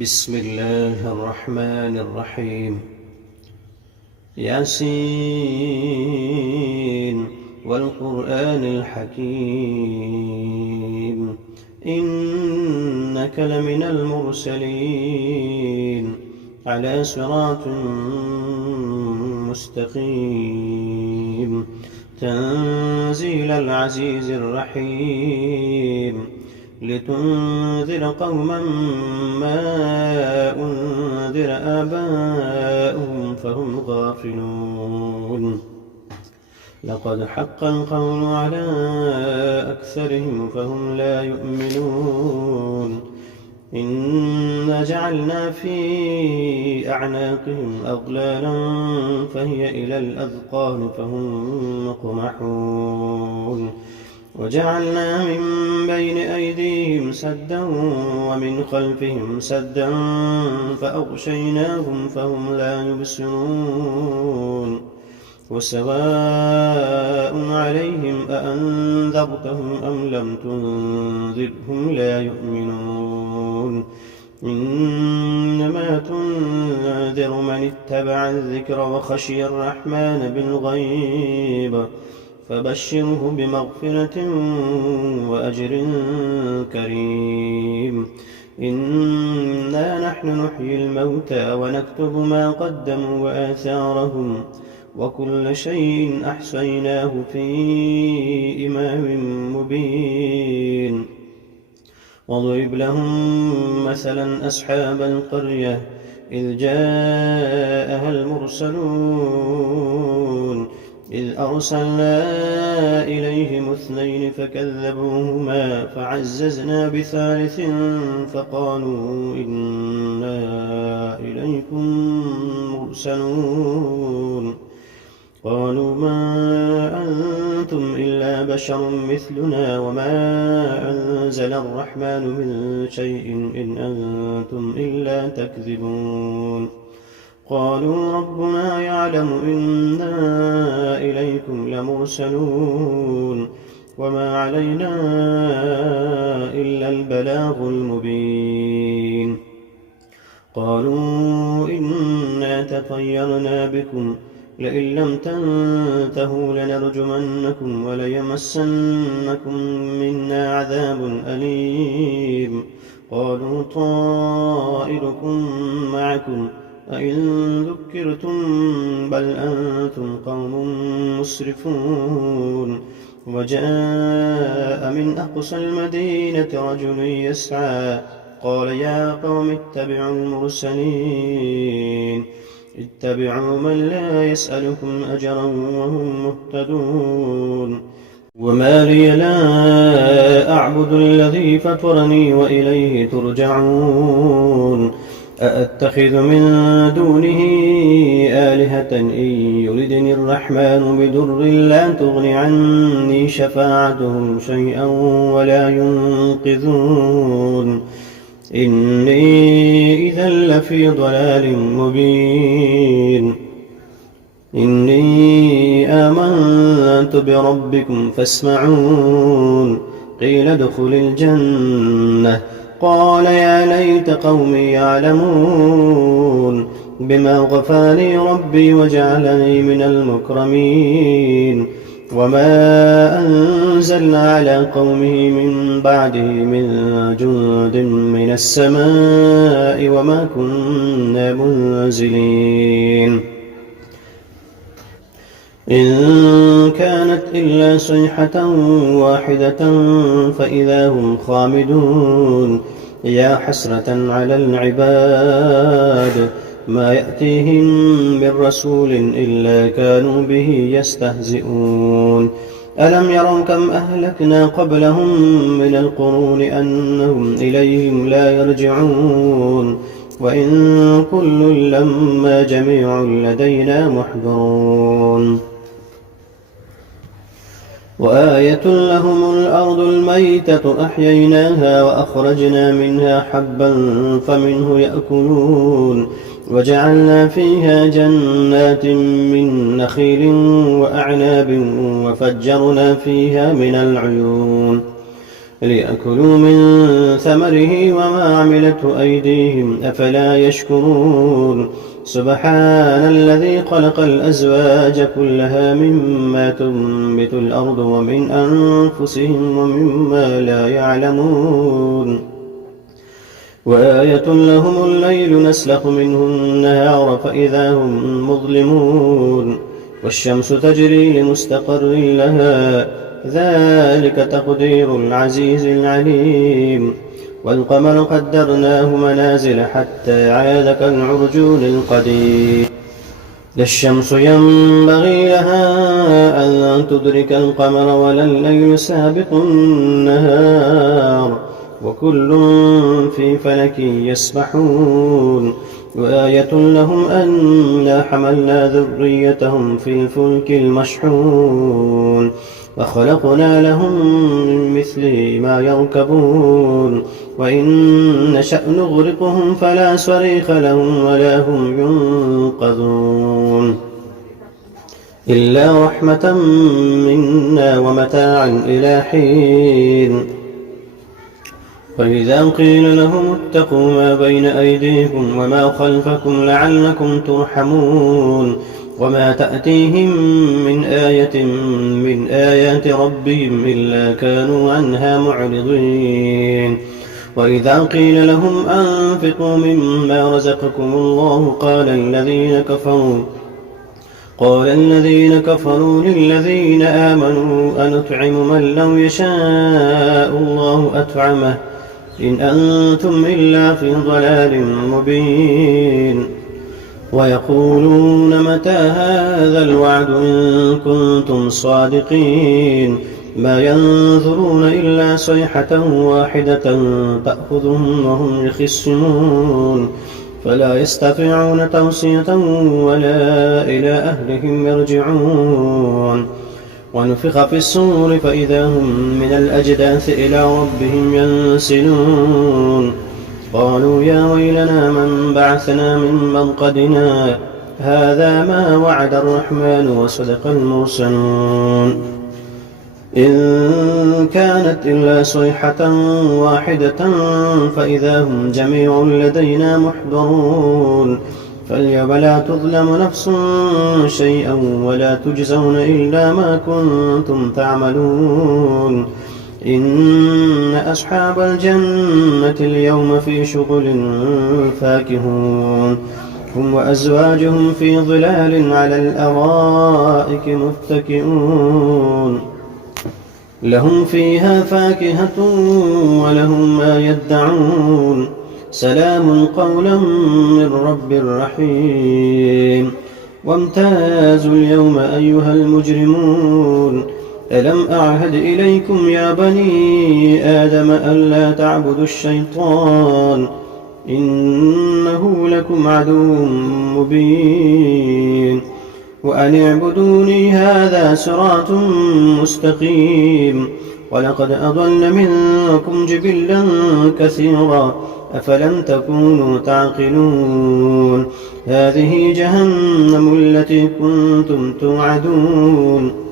بسم الله الرحمن الرحيم. ياسين والقرآن الحكيم إنك لمن المرسلين على صراط مستقيم تنزيل العزيز الرحيم لتنذر قوما ما أنذر آباؤهم فهم غافلون. لقد حق القول على أكثرهم فهم لا يؤمنون. إنا جعلنا في أعناقهم أغلالا فهي إلى الأذقان فهم مقمحون. وجعلنا من بين أيديهم سدا ومن خلفهم سدا فأغشيناهم فهم لا يبصرون. وسواء عليهم أأنذرتهم أم لم تنذرهم لا يؤمنون. إنما تنذر من اتبع الذكر وخشي الرحمن بالغيب فبشره بمغفرة وأجر كريم. إنا نحن نحيي الموتى ونكتب ما قدموا وآثارهم وكل شيء أحصيناه في إمام مبين. واضرب لهم مثلا أصحاب القرية إذ جاءها المرسلون إذ أرسلنا إليهم 2 فكذبوهما فعززنا بثالث فقالوا إنا إليكم مرسلون. قالوا ما أنتم إلا بشر مثلنا وما أنزل الرحمن من شيء إن أنتم إلا تكذبون. قالوا ربنا يعلم إنا إليكم لمرسلون وما علينا إلا البلاغ المبين. قالوا إنا تطيرنا بكم لئن لم تنتهوا لنرجمنكم وليمسنكم منا عذاب أليم. قالوا طائركم معكم أئن ذكرتم بل أنتم قوم مسرفون. وجاء من أقصى المدينة رجل يسعى قال يا قوم اتبعوا المرسلين اتبعوا من لا يسألكم أجرا وهم مهتدون. وما لي لا أعبد الذي فطرني وإليه ترجعون. أأتخذ من دونه آلهة إن يردني الرحمن بضر لا تغن عني شفاعتهم شيئا ولا ينقذون. إني إذا لفي ضلال مبين. إني آمنت بربكم فاسمعون. قيل ادخل الجنة قال يا ليت قومي يعلمون بما غفر لي ربي وجعلني من المكرمين. وما أنزلنا على قومه من بعده من جند من السماء وما كنا منزلين. إن كانت إلا صيحة واحدة فإذا هم خامدون. يا حسرة على العباد ما يأتيهم من رسول إلا كانوا به يستهزئون. ألم يروا كم أهلكنا قبلهم من القرون أنهم إليهم لا يرجعون. وإن كل لما جميع لدينا محضرون. وآية لهم الأرض الميتة أحييناها وأخرجنا منها حبا فمنه يأكلون. وجعلنا فيها جنات من نخيل وأعناب وفجرنا فيها من العيون. ليأكلوا من ثمره وما عملته أيديهم أفلا يشكرون سبحان الذي خلق الأزواج كلها مما تنبت الأرض ومن أنفسهم ومما لا يعلمون وآية لهم الليل نسلخ منه النهار فإذا هم مظلمون والشمس تجري لمستقر لها ذلك تقدير العزيز العليم والقمر قدرناه منازل حتى عاد كالعرجون القديم لا الشمس ينبغي لها أن تدرك القمر ولا الليل سابق النهار وكل في فلك يسبحون وآية لهم أنا حملنا ذريتهم في الفلك المشحون وخلقنا لهم من مثله ما يركبون وإن نشأ نغرقهم فلا صريخ لهم ولا هم ينقذون إلا رحمة منا ومتاعا إلى حين وإذا قيل لهم اتقوا ما بين أيديكم وما خلفكم لعلكم ترحمون وما تأتيهم من آية من آيات ربهم إلا كانوا عنها معرضين وإذا قيل لهم أنفقوا مما رزقكم الله قال الذين كفروا للذين آمنوا أنطعم من لو يشاء الله أطعمه إن أنتم إلا في ضلال مبين ويقولون متى هذا الوعد إن كنتم صادقين ما ينظرون إلا صيحة واحدة تأخذهم وهم يخصمون فلا يستطيعون توصية ولا إلى أهلهم يرجعون ونفخ في الصور فإذا هم من الأجداث إلى ربهم ينسلون قالوا يا ويلنا من بعثنا من مرقدنا هذا ما وعد الرحمن وصدق المرسلون إن كانت إلا صيحة واحدة فإذا هم جميع لدينا محضرون فاليوم لا تظلم نفس شيئا ولا تجزون إلا ما كنتم تعملون إن أصحاب الجنة اليوم في شغل فاكهون هم وأزواجهم في ظلال على الأرائك متكئون لهم فيها فاكهة ولهم ما يدعون سلام قولا من رب رحيم وامتازوا اليوم أيها المجرمون ألم أعهد إليكم يا بني آدم ألا تعبدوا الشيطان إنه لكم عدو مبين وأن اعبدوني هذا صراط مستقيم ولقد أضل منكم جبلا كثيرا أفلم تكونوا تعقلون هذه جهنم التي كنتم توعدون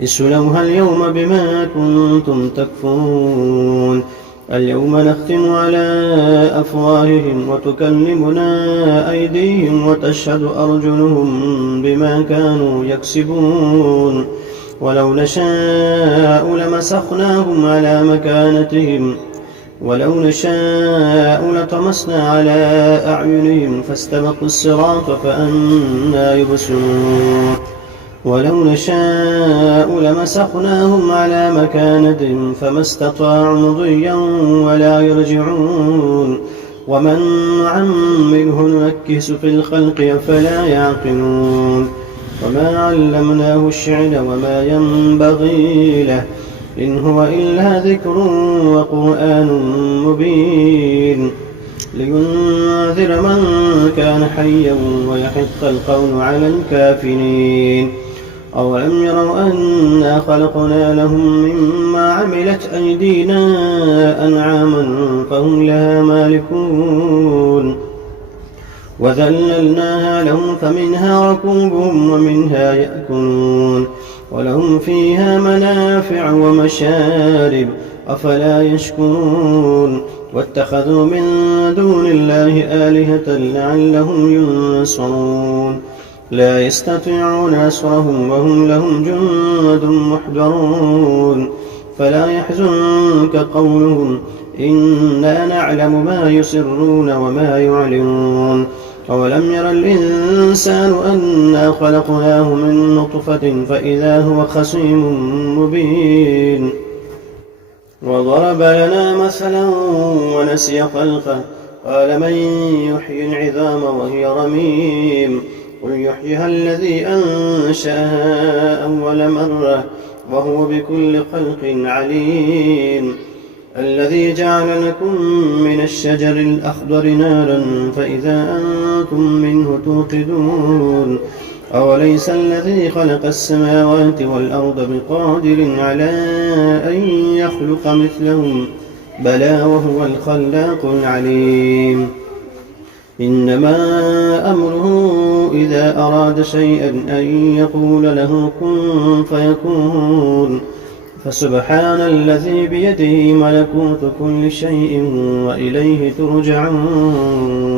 اصلوها اليوم بما كنتم تكفرون اليوم نختم على أفواههم وتكلمنا أيديهم وتشهد أرجلهم بما كانوا يكسبون ولو نشاء لمسخناهم على مكانتهم ولو نشاء لطمسنا على أعينهم فاستبقوا الصراط فأنى يبصرون ولو نشاء لمسخناهم على مكانتهم فما استطاعوا مضيا ولا يرجعون ومن نعمره ننكس في الخلق أفلا يعقلون وما علمناه الشعر وما ينبغي له إن هو إلا ذكر وقرآن مبين لينذر من كان حيا ويحق القول على الكافرين أولم يروا أنا خلقنا لهم مما عملت أيدينا أنعاما فهم لها مالكون وذللناها لهم فمنها ركوبهم ومنها يأكلون ولهم فيها منافع ومشارب أفلا يشكرون واتخذوا من دون الله آلهة لعلهم ينصرون لا يستطيعون نصرهم وهم لهم جند محضرون فلا يحزنك قولهم إنا نعلم ما يسرون وما يعلنون أولم ير الإنسان أنا خلقناه من نطفة فإذا هو خصيم مبين وضرب لنا مثلا ونسي خلقه قال من يحيي العظام وهي رميم قل يحييها الذي أنشأها أول مرة وهو بكل خلق عليم الذي جعل لكم من الشجر الأخضر نارا فإذا أنتم منه توقدون أوليس الذي خلق السماوات والأرض بقادر على أن يخلق مثلهم بلى وهو الخلاق العليم إنما أمره إذا أراد شيئا أن يقول له كن فيكون فسبحان الذي بيده ملكوت كل شيء وإليه ترجعون